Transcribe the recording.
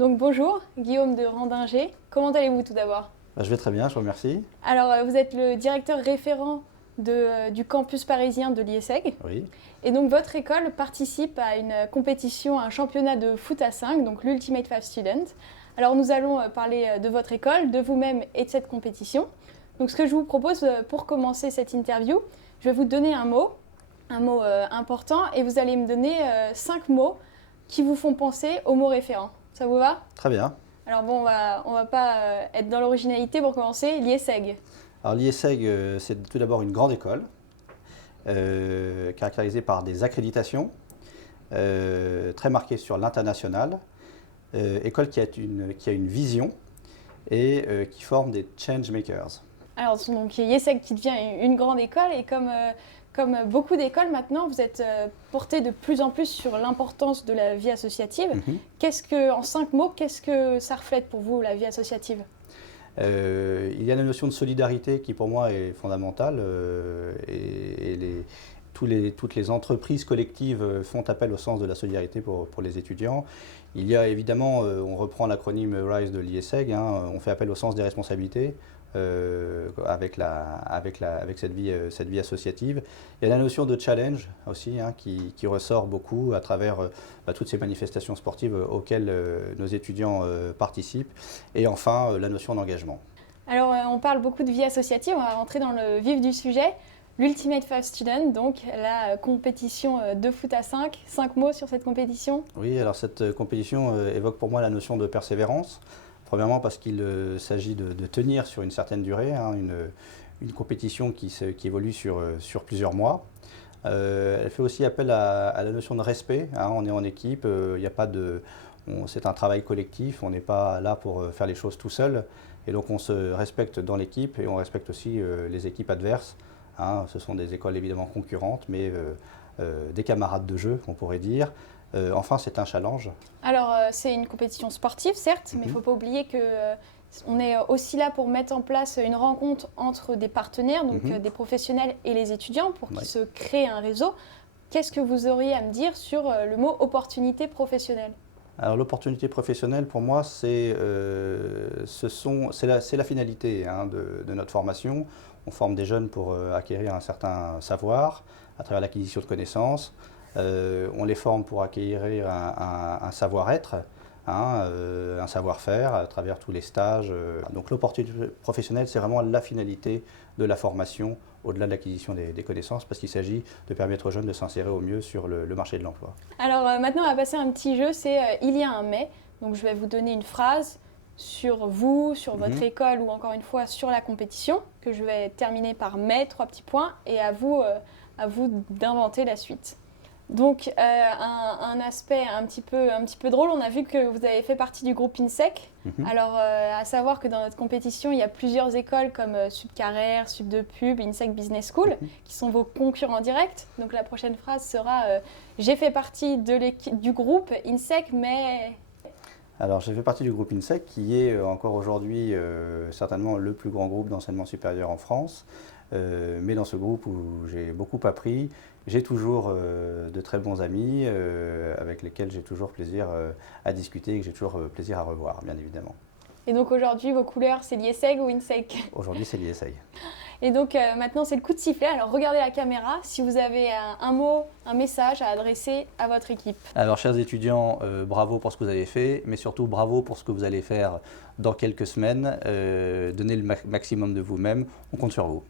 Donc bonjour, Guillaume de Randinger. Comment allez-vous tout d'abord? Je vais très bien, je vous remercie. Alors vous êtes le directeur référent du campus parisien de l'IESEG. Oui, Et donc votre école participe à une compétition, à un championnat de foot à 5, donc l'Ultimate 5 Student. Alors nous allons parler de votre école, de vous-même et de cette compétition. Donc ce que je vous propose pour commencer cette interview, je vais vous donner un mot important, et vous allez me donner 5 mots qui vous font penser au mot référent. Ça vous va? très bien. Alors bon, on va pas être dans l'originalité pour commencer. L'IESEG. Alors l'IESEG, c'est tout d'abord une grande école, caractérisée par des accréditations, très marquée sur l'international, école qui a une vision et qui forme des change makers. Alors donc l'IESEG qui devient une grande école, et comme beaucoup d'écoles maintenant, vous êtes porté de plus en plus sur l'importance de la vie associative. En 5 mots, qu'est-ce que ça reflète pour vous, la vie associative? Il y a la notion de solidarité qui pour moi est fondamentale, toutes les entreprises collectives font appel au sens de la solidarité pour les étudiants. Il y a évidemment, on reprend l'acronyme RISE de l'IESEG, on fait appel au sens des responsabilités avec cette vie associative. Il y a la notion de challenge aussi qui ressort beaucoup à travers toutes ces manifestations sportives auxquelles nos étudiants participent. Et enfin, la notion d'engagement. Alors on parle beaucoup de vie associative, on va rentrer dans le vif du sujet. L'Ultimate 5 Student, donc la compétition de foot à 5. 5 mots sur cette compétition? Oui, alors cette compétition évoque pour moi la notion de persévérance. Premièrement parce qu'il s'agit de tenir sur une certaine durée, une compétition qui évolue sur plusieurs mois. Elle fait aussi appel à la notion de respect. On est en équipe, c'est un travail collectif, on n'est pas là pour faire les choses tout seul. Et donc on se respecte dans l'équipe et on respecte aussi les équipes adverses. Ce sont des écoles évidemment concurrentes, mais des camarades de jeu, on pourrait dire. Enfin, c'est un challenge. Alors, c'est une compétition sportive, certes, mais il ne faut pas oublier qu'on est aussi là pour mettre en place une rencontre entre des partenaires, donc des professionnels et les étudiants, pour qu'ils se créent un réseau. Qu'est-ce que vous auriez à me dire sur le mot opportunité professionnelle? Alors, l'opportunité professionnelle, pour moi, c'est la finalité de notre formation. On forme des jeunes pour acquérir un certain savoir à travers l'acquisition de connaissances. On les forme pour acquérir un savoir-être, un savoir-faire à travers tous les stages. Donc l'opportunité professionnelle, c'est vraiment la finalité de la formation au-delà de l'acquisition des connaissances, parce qu'il s'agit de permettre aux jeunes de s'insérer au mieux sur le marché de l'emploi. Alors maintenant, on va passer à un petit jeu, c'est il y a un mais. Donc je vais vous donner une phrase sur vous, sur votre école, ou encore une fois sur la compétition, que je vais terminer par mais, 3 petits points, et à vous d'inventer la suite. Donc un aspect un petit peu drôle, on a vu que vous avez fait partie du groupe INSEC. Alors à savoir que dans notre compétition, il y a plusieurs écoles comme Subcarrère, Sub de Pub, INSEC Business School, qui sont vos concurrents directs. Donc la prochaine phrase sera j'ai fait partie du groupe INSEC, mais... Alors j'ai fait partie du groupe INSEC, qui est encore aujourd'hui certainement le plus grand groupe d'enseignement supérieur en France. Mais dans ce groupe où j'ai beaucoup appris, j'ai toujours de très bons amis avec lesquels j'ai toujours plaisir à discuter et que j'ai toujours plaisir à revoir, bien évidemment. Et donc aujourd'hui, vos couleurs, c'est l'IESEG ou INSEC? Aujourd'hui, c'est l'IESEG. Et donc maintenant, c'est le coup de sifflet. Alors regardez la caméra si vous avez un mot, un message à adresser à votre équipe. Alors chers étudiants, bravo pour ce que vous avez fait, mais surtout bravo pour ce que vous allez faire dans quelques semaines. Donnez le maximum de vous-même, on compte sur vous.